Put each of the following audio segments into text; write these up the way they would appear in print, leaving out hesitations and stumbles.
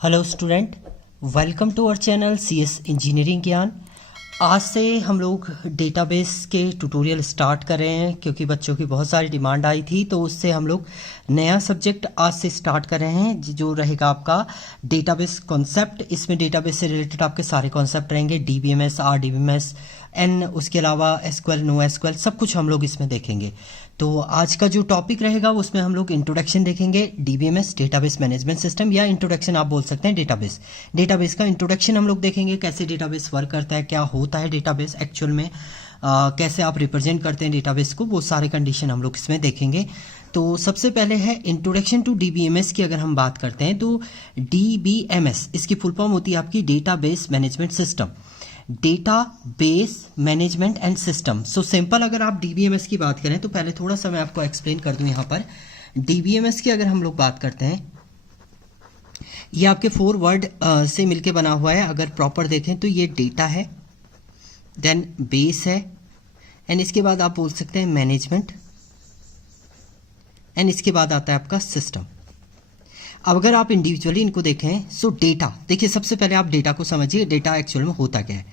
Hello student, welcome to our channel CS engineering Gyan. आज से हम लोग डेटाबेस के ट्यूटोरियल स्टार्ट कर रहे हैं क्योंकि बच्चों की बहुत सारी डिमांड आई थी, तो उससे हम लोग नया सब्जेक्ट आज से स्टार्ट कर रहे हैं जो रहेगा आपका डेटाबेस कॉन्सेप्ट। इसमें डेटाबेस से रिलेटेड आपके सारे कॉन्सेप्ट रहेंगे, डीबीएमएस, आरडीबीएमएस, एन, उसके अलावा एसक्यूएल, नो एसक्यूएल, सब कुछ हम लोग इसमें देखेंगे। तो आज का जो टॉपिक रहेगा उसमें हम लोग इंट्रोडक्शन देखेंगे, डीबीएमएस डेटाबेस मैनेजमेंट सिस्टम, या इंट्रोडक्शन आप बोल सकते हैं डेटाबेस। डेटाबेस का इंट्रोडक्शन हम लोग देखेंगे, कैसे डेटाबेस वर्क करता है, क्या होता है डेटाबेस एक्चुअल में, कैसे आप रिप्रेजेंट करते हैं डेटाबेस को, वो सारे कंडीशन हम लोग इसमें देखेंगे। तो सबसे पहले है इंट्रोडक्शन टू डीबीएमएस की अगर हम बात करते हैं तो डीबीएमएस इसकी फुल फॉर्म होती है आपकी database management system, data base management and system. So simple अगर आप डीबीएमएस की बात करें तो पहले थोड़ा सा मैं आपको एक्सप्लेन कर दूं। यहाँ पर डीबीएमएस की अगर हम लोग बात करते हैं, ये आपके 4 वर्ड से मिलके बना हुआ है। अगर प्रॉपर देखें तो ये डेटा है, देन बेस है, एंड इसके बाद आप बोल सकते हैं मैनेजमेंट, एंड इसके बाद आता है आपका सिस्टम। अब अगर आप इंडिविजुअली इनको देखें, सो डेटा, देखिए सबसे पहले आप डेटा को समझिए, डेटा एक्चुअल में होता क्या है।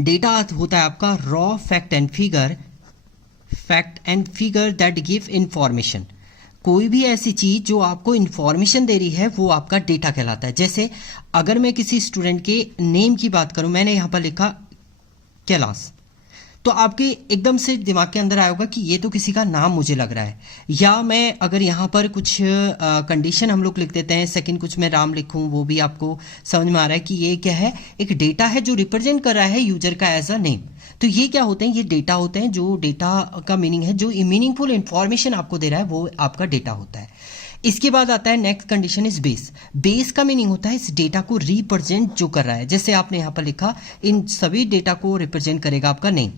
डेटा होता है आपका raw fact and figure that give information. कोई भी ऐसी चीज जो आपको इंफॉर्मेशन दे रही है वो आपका डेटा कहलाता है। जैसे अगर मैं किसी स्टूडेंट के नेम की बात करूं, मैंने यहां पर लिखा कैलाश, तो आपके एकदम से दिमाग के अंदर आया होगा कि ये तो किसी का नाम मुझे लग रहा है। या मैं अगर यहाँ पर कुछ कंडीशन हम लोग लिख देते हैं, सेकंड कुछ मैं राम लिखूं, वो भी आपको समझ में आ रहा है कि ये क्या है, एक डेटा है जो रिप्रेजेंट कर रहा है यूजर का एज अ नेम। तो ये क्या होते हैं, ये डेटा होते हैं। जो डेटा का मीनिंग है, जो मीनिंगफुल इंफॉर्मेशन आपको दे रहा है वो आपका डेटा होता है। इसके बाद आता है next condition is base. Base का मीनिंग होता है इस डेटा को रिप्रेजेंट जो कर रहा है। जैसे आपने यहाँ पर लिखा, इन सभी डेटा को रिप्रेजेंट करेगा आपका नेम।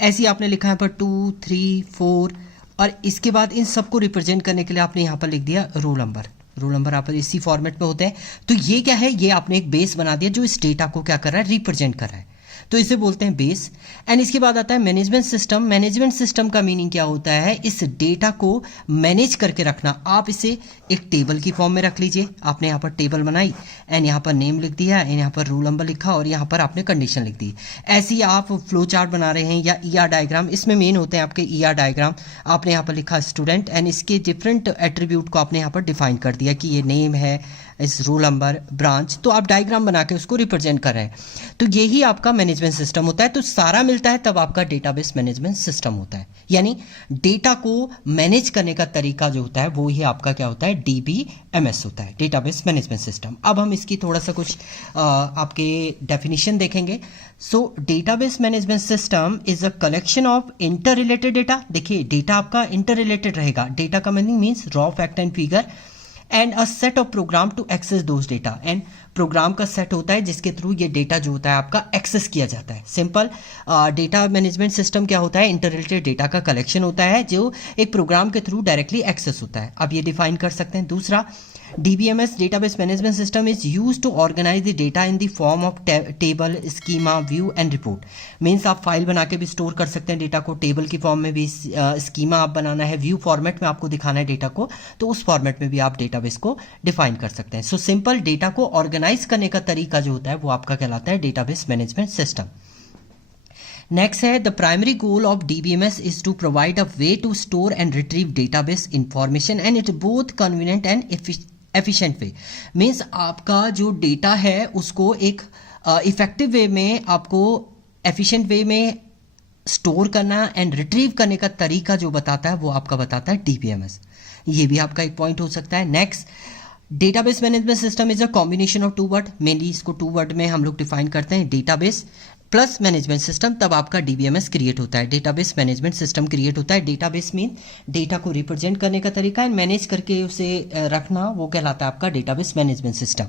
ऐसे ही आपने लिखा है पर 2, 3, 4, और इसके बाद इन सबको रिप्रेजेंट करने के लिए आपने यहाँ पर लिख दिया रोल नंबर। रोल नंबर आप इसी फॉर्मेट में होते हैं। तो ये क्या है, ये आपने एक बेस बना दिया जो इस डेटा को क्या कर रहा है, रिप्रेजेंट कर रहा है। तो इसे बोलते हैं बेस। एंड इसके बाद आता है मैनेजमेंट सिस्टम। मैनेजमेंट सिस्टम का मीनिंग क्या होता है, इस डेटा को मैनेज करके रखना। आप इसे एक टेबल की फॉर्म में रख लीजिए। आपने यहाँ पर टेबल बनाई, एंड यहाँ पर नेम लिख दिया, एंड यहाँ पर रोल नंबर लिखा, और यहाँ पर आपने कंडीशन लिख दी। ऐसे ही आप फ्लो चार्ट बना रहे हैं या ईआर डायग्राम, इसमें मेन होते हैं आपके ईआर डायग्राम। आपने यहाँ पर लिखा स्टूडेंट, एंड इसके डिफरेंट एट्रीब्यूट को आपने यहाँ पर डिफाइन कर दिया कि ये नेम है, इस रोल नंबर, ब्रांच। तो आप डायग्राम बना के उसको रिप्रेजेंट कर रहे हैं। तो यही आपका मैनेजमेंट सिस्टम होता है। तो सारा मिलता है तब आपका डेटाबेस मैनेजमेंट सिस्टम होता है। यानी डेटा को मैनेज करने का तरीका जो होता है वो ही आपका क्या होता है, डीबीएमएस होता है, डेटाबेस मैनेजमेंट सिस्टम। अब हम इसकी थोड़ा सा कुछ आपके डेफिनेशन देखेंगे। So database management system is a collection of inter related data. देखिए डेटा आपका इंटर रिलेटेड रहेगा। डेटा का meaning means raw fact and figure, and a set of program to access those data. And program का set होता है जिसके through ये data जो होता है आपका एक्सेस किया जाता है। सिंपल डेटा मैनेजमेंट सिस्टम क्या होता है, इंटर रिलेटेड डेटा का कलेक्शन होता है जो एक प्रोग्राम के थ्रू डायरेक्टली एक्सेस होता है। अब ये डिफाइन कर सकते हैं। दूसरा, DBMS database management system is used to organise the data in the form of table, schema, view and report. Means आप फाइल बना के भी स्टोर कर सकते हैं डेटा को, टेबल की फॉर्म में भी, स्कीमा आप बनाना है, व्यू फॉर्मेट में आपको दिखाना है डेटा को, तो उस फॉर्मेट में भी आप डेटाबेस को डिफाइन कर सकते हैं। सो सिंपल डेटा को ऑर्गेनाइज करने का तरीका जो होता है वो आपका कहलाता है डेटाबेस मैनेजमेंट सिस्टम। नेक्स्ट है the primary goal of DBMS is to provide a way to store and retrieve database information and it both convenient and efficient way. Means आपका जो डेटा है उसको एक इफेक्टिव वे में, आपको efficient way में store करना एंड रिट्रीव करने का तरीका जो बताता है वो आपका बताता है डीबीएमएस। ये भी आपका एक पॉइंट हो सकता है। Next, database management system is a combination of 2 word. Mainly इसको 2 वर्ड में हम लोग डिफाइन करते हैं, डेटाबेस प्लस मैनेजमेंट सिस्टम, तब आपका डीबीएमएस क्रिएट होता है। डेटाबेस मैनेजमेंट सिस्टम क्रिएट होता है। डेटाबेस मीन डेटा को रिप्रेजेंट करने का तरीका एंड मैनेज करके उसे रखना, वो कहलाता है आपका database management system.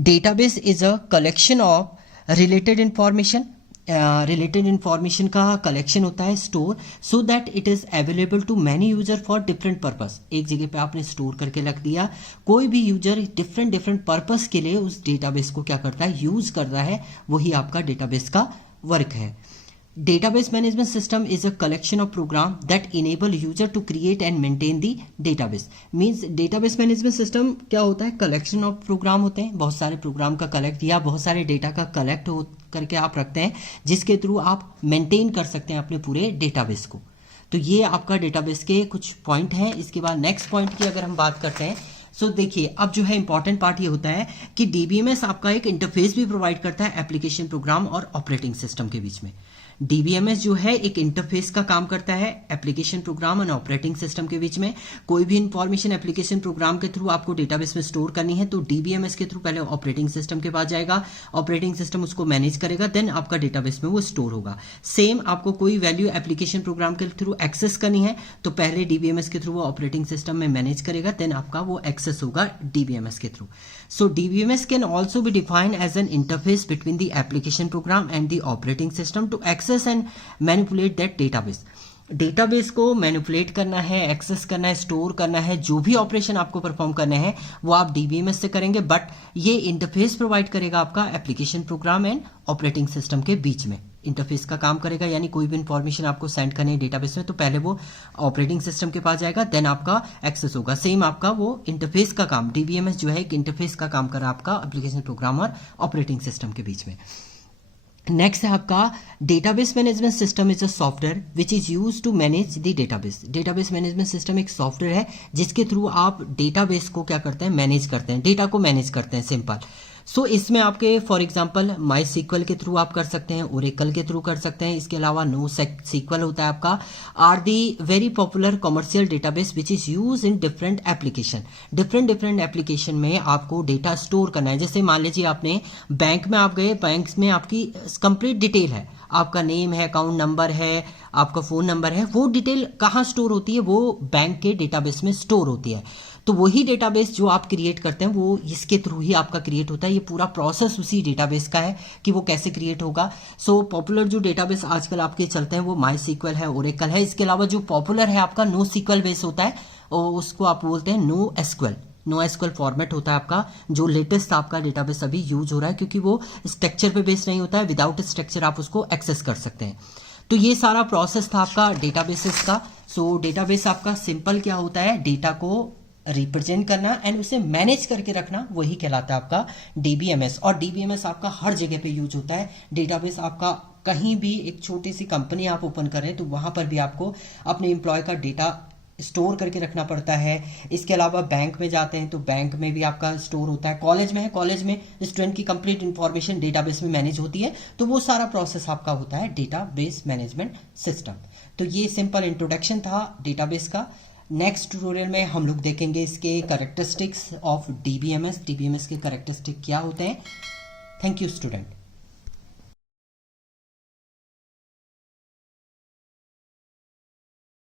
Database is a collection of related information. Related information का कलेक्शन होता है, store, so that it is available to many user for different purpose. एक जगह पे आपने स्टोर करके रख दिया, कोई भी यूजर डिफरेंट पर्पस के लिए उस डेटाबेस को क्या करता है, यूज कर रहा है, वही आपका डेटाबेस का वर्क है। Database management system is a collection of program that enable user to create and maintain the database. Means database management system क्या होता है? collection of program होते हैं, बहुत सारे प्रोग्राम का कलेक्ट या बहुत सारे डेटा का कलेक्ट हो करके आप रखते हैं, जिसके थ्रू आप मेंटेन कर सकते हैं अपने पूरे डेटाबेस को. तो ये आपका डेटाबेस के कुछ पॉइंट हैं. इसके बाद नेक्स्ट पॉइंट की अगर हम बात करते हैं, सो देखिए अब जो है इंपॉर्टेंट पार्ट ये होता है कि डीबीएमएस आपका एक इंटरफेस भी प्रोवाइड करता है एप्लीकेशन प्रोग्राम और ऑपरेटिंग सिस्टम के बीच में. डीबीएमएस जो है एक इंटरफेस का काम करता है एप्लीकेशन प्रोग्राम और ऑपरेटिंग सिस्टम के बीच में. कोई भी इंफॉर्मेशन एप्लीकेशन प्रोग्राम के थ्रू आपको डेटाबेस में स्टोर करनी है तो डीबीएमएस के थ्रू पहले ऑपरेटिंग सिस्टम के पास जाएगा, ऑपरेटिंग सिस्टम उसको मैनेज करेगा, देन आपका डेटाबेस में वो स्टोर होगा. सेम आपको कोई वैल्यू एप्लीकेशन प्रोग्राम के थ्रू एक्सेस करनी है तो पहले डीबीएमएस के थ्रू वो ऑपरेटिंग सिस्टम में मैनेज करेगा, देन आपका वो एक्सेस होगा डीबीएमएस के through. So DBMS can also be defined as an interface between the application program and the operating system to access and manipulate that database. Database को manipulate करना है, access करना है, स्टोर करना है, जो भी ऑपरेशन आपको परफॉर्म करने हैं वो आप डीबीएमएस से करेंगे, बट ये इंटरफेस प्रोवाइड करेगा आपका application programme and operating system के बीच में. इंटरफेस का काम करेगा, यानी कोई भी इंफॉर्मेशन आपको सेंड करनी है डेटाबेस में तो पहले वो ऑपरेटिंग सिस्टम के पास जाएगा, देन आपका एक्सेस होगा. सेम आपका वो इंटरफेस का काम, डीबीएमएस जो है एक इंटरफेस का काम कर रहा है आपका एप्लीकेशन प्रोग्राम और ऑपरेटिंग सिस्टम के बीच में. नेक्स्ट है आपका database management system is a software which is use to manage the database. Database management system एक सॉफ्टवेयर है जिसके थ्रू आप डेटाबेस को क्या करते हैं, मैनेज करते हैं, डेटा को मैनेज करते हैं. सिंपल. सो इसमें आपके फॉर एग्जांपल माई सीक्वल के थ्रू आप कर सकते हैं, ओरेकल के थ्रू कर सकते हैं. इसके अलावा नो सीक्वल होता है आपका. Are the very popular commercial database which is use in different application. Different application में आपको डेटा स्टोर करना है. जैसे मान लीजिए आपने बैंक में आप गए, बैंक में आपकी कंप्लीट डिटेल है, आपका नेम है, अकाउंट नंबर है, आपका फोन नंबर है, वो डिटेल कहाँ स्टोर होती है, वो बैंक के डेटाबेस में स्टोर होती है. तो वही डेटाबेस जो आप क्रिएट करते हैं वो इसके थ्रू ही आपका क्रिएट होता है. ये पूरा प्रोसेस उसी डेटाबेस का है कि वो कैसे क्रिएट होगा. सो पॉपुलर जो डेटाबेस आजकल आपके चलते हैं वो माई सीक्वल है, ओरेकल है. इसके अलावा जो पॉपुलर है आपका नो सीक्वल बेस होता है और उसको आप बोलते हैं no SQL. No SQL format होता है आपका, जो लेटेस्ट आपका डेटाबेस अभी यूज हो रहा है क्योंकि वो स्ट्रक्चर पे बेस्ड नहीं होता है. विदाउट स्ट्रक्चर आप उसको एक्सेस कर सकते हैं. तो ये सारा प्रोसेस था आपका डेटाबेसेस का. सो डेटाबेस आपका सिंपल क्या होता है, डेटा को रिप्रेजेंट करना एंड उसे मैनेज करके रखना, वही कहलाता है आपका डीबीएमएस. और डीबीएमएस आपका हर जगह पे यूज होता है. डेटाबेस आपका कहीं भी, एक छोटी सी कंपनी आप ओपन कर रहे हैं तो वहां पर भी आपको अपने एम्प्लॉय का डेटा स्टोर करके रखना पड़ता है. इसके अलावा बैंक में जाते हैं तो बैंक में भी आपका स्टोर होता है. कॉलेज में है, कॉलेज में स्टूडेंट की कंप्लीट इंफॉर्मेशन डेटाबेस में मैनेज होती है. तो वो सारा प्रोसेस आपका होता है डेटाबेस मैनेजमेंट सिस्टम. तो ये सिंपल इंट्रोडक्शन था डेटाबेस का. नेक्स्ट ट्यूटोरियल में हम लोग देखेंगे इसके कैरेक्टरिस्टिक्स ऑफ डीबीएमएस. डीबीएमएस के कैरेक्टरिस्टिक क्या होते हैं. Thank you student.